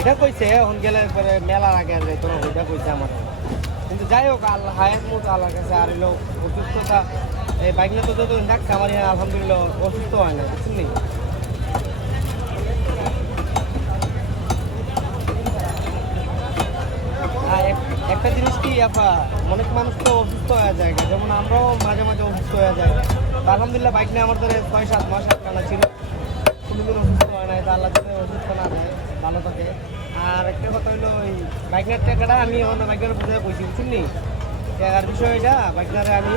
এটা কইছে এখন গেলে পরে মেলার আগে আর যাইতো না ওইটা কইছে আমার কিন্তু যাই হোক আল্লাহ হায়ের মতো আল্লাহর কাছে আর হলো অসুস্থতা এই বাইক তো যতদিন থাকছে আমার আলহামদুলিল্লাহ অসুস্থ হয় না বুঝছেন একটা জিনিস কি আপা অনেক মানুষ তো অসুস্থ হয়ে যায় যেমন আমরাও মাঝে মাঝে অসুস্থ হয়ে যায় আলহামদুলিল্লাহ বাইক নিয়ে আমার ধরে ছয় সাত মাস কালা ছিল কোনোদিন অসুস্থ হয় নাই আল্লাহ যাতে অসুস্থ না হয় ভালো থাকে আর একটা কথা হলো ওই বাইকনার টাকাটা আমি অন্য বাইকনার বোঝায় বসি বুঝলি টাকার বিষয় এটা বাইকনারে আমি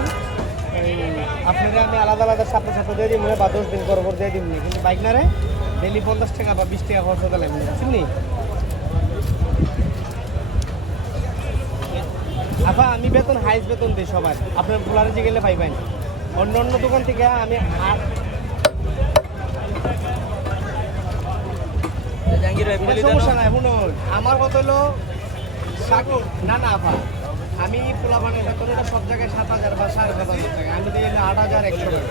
আপনারা আমি আলাদা আলাদা সাপে সাপে দিয়ে দিই মনে বা দশ দিন পরপর দিয়ে দিই কিন্তু বাইকনারে ডেলি পঞ্চাশ টাকা বা বিশ টাকা খরচ হতে লাগবে বুঝছেননি আপা আমি বেতন হাইস্ট বেতন দিই সবার আপনার ফুলারে যে গেলে পাইবেন অন্য অন্য দোকান থেকে আমি আমার কথা হলো সাগর না না আপা আমি পোলা বানাই বেতনটা সব জায়গায় সাত হাজার বা সাড়ে সাত হাজার টাকা আমি দিয়ে আট হাজার একশো টাকা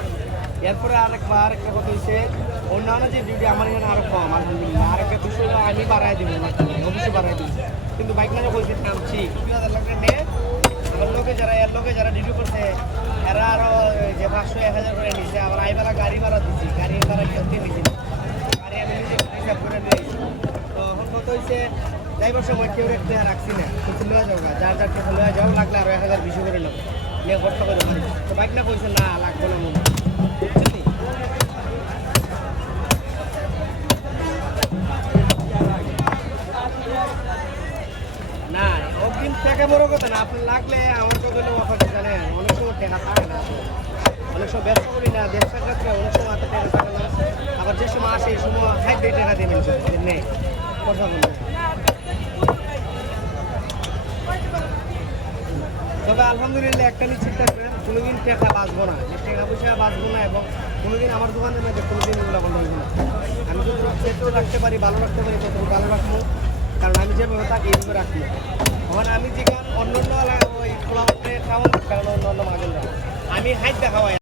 এরপরে আরেকবার আরেকটা কথা হচ্ছে অন্যান্য যে ডিউটি আমার এখানে আরো কম আলহামদুলিল্লাহ আরেকটা বিষয় হলো আমি বাড়াই দেবো অবশ্যই বাড়াই দিব কিন্তু বাইক মানে বলছি নামছি দুই হাজার লোকের নিয়ে আমার লোকে যারা এর লোকে যারা ডিউটি করছে এরা এক হাজার করে নিছে আবার আইবারা ভাড়া দিছি গাড়ি ভাড়া খেলতে নিছি গাড়ি কেউ রেখে না কিছু লয়ে যাও না যার যার কিছু কথা না আপনি লাগলে আমার কত জানেন অনেক সময় ব্যবসা করি না ব্যবসার ক্ষেত্রে অনেক সময় হাতে টাকা থাকে সময় আসে এই সময় খাইতে নেই তবে আলহামদুলিল্লাহ একটা নিশ্চিত থাকবেন কোনোদিন টাকা বাঁচবো না টাকা পয়সা বাঁচবো না এবং কোনোদিন আমার দোকানের যে কোনোদিন এগুলো বন্ধ না আমি যদি সেটাও রাখতে পারি ভালো রাখতে পারি তখন ভালো রাখবো কারণ আমি যেভাবে থাকি এইভাবে রাখবো আমার আমি যে গান আমি হাইট দেখাওয়াই